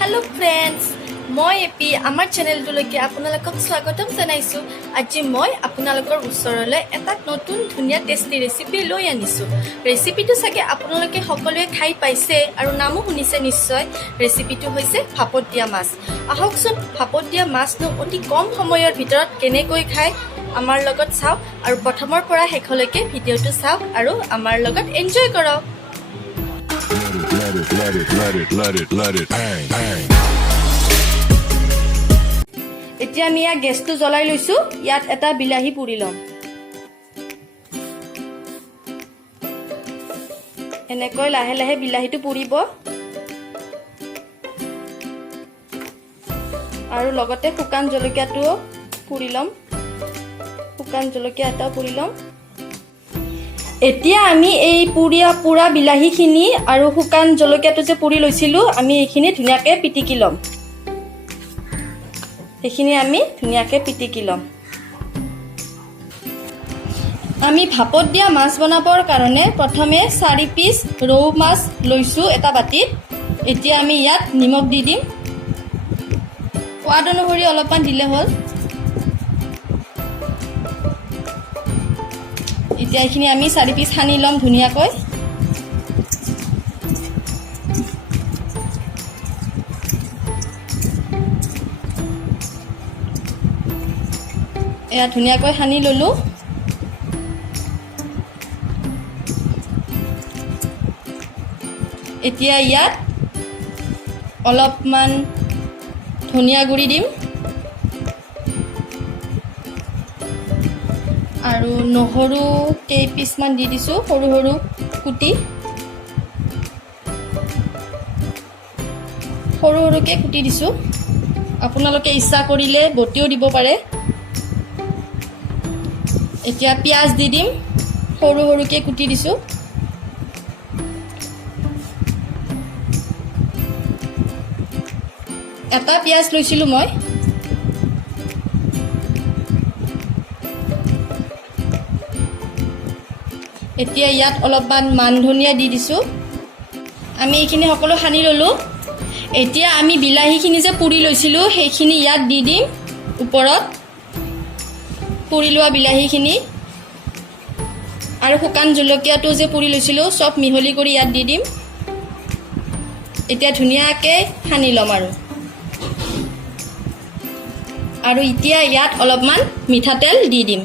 Hello friends मैं AP आमार चेनेलटुलैके आपनालोকক स्वागतम जानाइछु। আজি मैं आपनालोকৰ ওচৰলৈ এটা নতুন ধুনীয়া টেস্টি ৰেচিপি লৈ আনিছো। ৰেচিপিটো সাগে আপোনালোকে সকলোৱে খাই পাইছে আৰু নামো শুনিছে নিশ্চয়। ৰেচিপিটো হৈছে ভাপত দিয়া মাছ। আহকচোন ভাপত দিয়া মাছটো অতি কম সময়ৰ ভিতৰত কেনেকৈ খায় আমাৰ লগত চাওক আৰু প্ৰথমৰ পৰা শেষলৈকে ভিডিঅটো চাওক আৰু আমাৰ লগত এনজয় কৰক। Let it bang, bang. এতিয়া আমি গেছটো জ্বলাই লৈছো। ইয়াত এটা বিলাহী পুৰি লম। এনেকৈ লাহে লাহে বিলাহীটো পুৰিব আৰু লগতে শুকান জলকীয়াটো পুৰি লম। শুকান জলকীয়া এটাও পুৰি লম। এতিয়া আমি এই পুৰা বিলাহীখিনি আৰু শুকান জলকীয়াটো যে পুৰি লৈছিলো আমি এইখিনি ধুনীয়াকৈ পিটিকি লম। এইখিনি আমি ধুনীয়াকৈ পিটিকি লম। আমি ভাপত দিয়া মাছ বনাবৰ কাৰণে প্ৰথমে 4 পিস ৰৌ মাছ লৈছো এটা বাটিত। এতিয়া আমি ইয়াত নিমখ দি দিম। সোৱাদ অনুসৰি অলপমান দিলে হ'ল। এতিয়া এইখিনি আমি 4 পিস সানি লম ধুনীয়াকৈ। এয়া ধুনীয়াকৈ সানি ললো। এতিয়া ইয়াত অলপমান ধনিয়া গুড়ি দিম আৰু নহৰু কেইপিছমান দি দিছো সৰু সৰু কুটি। সৰু সৰুকৈ কুটি দিছো। আপোনালোকে ইচ্ছা কৰিলে বটিও দিব পাৰে। এতিয়া পিয়াজ দি দিম। সৰু সৰুকৈ কুটি দিছো। এটা পিয়াজ লৈছিলো মই। এতিয়া ইয়াত অলপমান মান ধনিয়া দি দিছো। আমি এইখিনি সকলো সানি ললো। এতিয়া আমি বিলাহীখিনি যে পুৰি লৈছিলো সেইখিনি ইয়াত দি দিম ওপৰত। পুৰি লোৱা বিলাহীখিনি আৰু শুকান জলকীয়াটো যে পুৰি লৈছিলো সব মিহলি কৰি ইয়াত দি দিম। এতিয়া ধুনীয়াকৈ সানি ল'ম আৰু এতিয়া ইয়াত অলপমান মিঠাতেল দি দিম।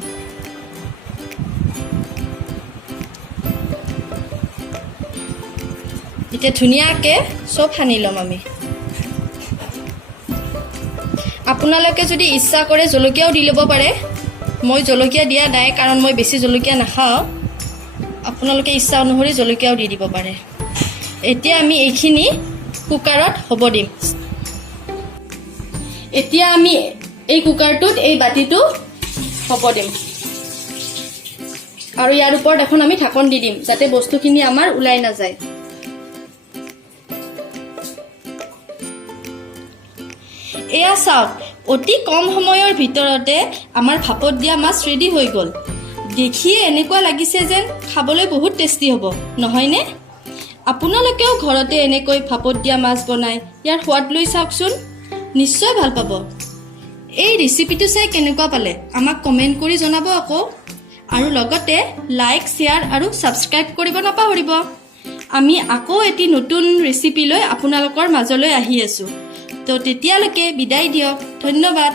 এতিয়া ধুনীয়াকৈ সব সানি ল'ম আমি। আপোনালোকে যদি ইচ্ছা কৰে জলকীয়াও দি ল'ব পাৰে। মই জলকীয়া দিয়া নাই কাৰণ মই বেছি জলকীয়া নাখাওঁ। আপোনালোকে ইচ্ছা অনুসৰি জলকীয়াও দি দিব পাৰে। এতিয়া আমি এইখিনি কুকাৰত হ'ব দিম। এতিয়া আমি এই কুকাৰটোত এই বাটিটো হ'ব দিম আৰু ইয়াৰ ওপৰত এখন আমি ঢাকন দি দিম যাতে বস্তুখিনি আমাৰ ওলাই নাযায়। এয়া চাওক অতি কম সময়ৰ ভিতৰতে আমাৰ ভাপত দিয়া মাছ ৰেডি হৈ গ'ল। দেখিয়ে এনেকুৱা লাগিছে যেন খাবলৈ বহুত টেষ্টি হ'ব নহয়নে? আপোনালোকেও ঘৰতে এনেকৈ ভাপত দিয়া মাছ বনাই ইয়াৰ সোৱাদ লৈ চাওকচোন। নিশ্চয় ভাল পাব। এই ৰেচিপিটো চাই কেনেকুৱা পালে আমাক কমেণ্ট কৰি জনাব আকৌ। আৰু লগতে লাইক শ্বেয়াৰ আৰু ছাবস্ক্ৰাইব কৰিব নাপাহৰিব। আমি আকৌ এটি নতুন ৰেচিপি লৈ আপোনালোকৰ মাজলৈ আহি আছো। তো তেতিয়ালৈকে বিদায় দিয়ক। ধন্যবাদ।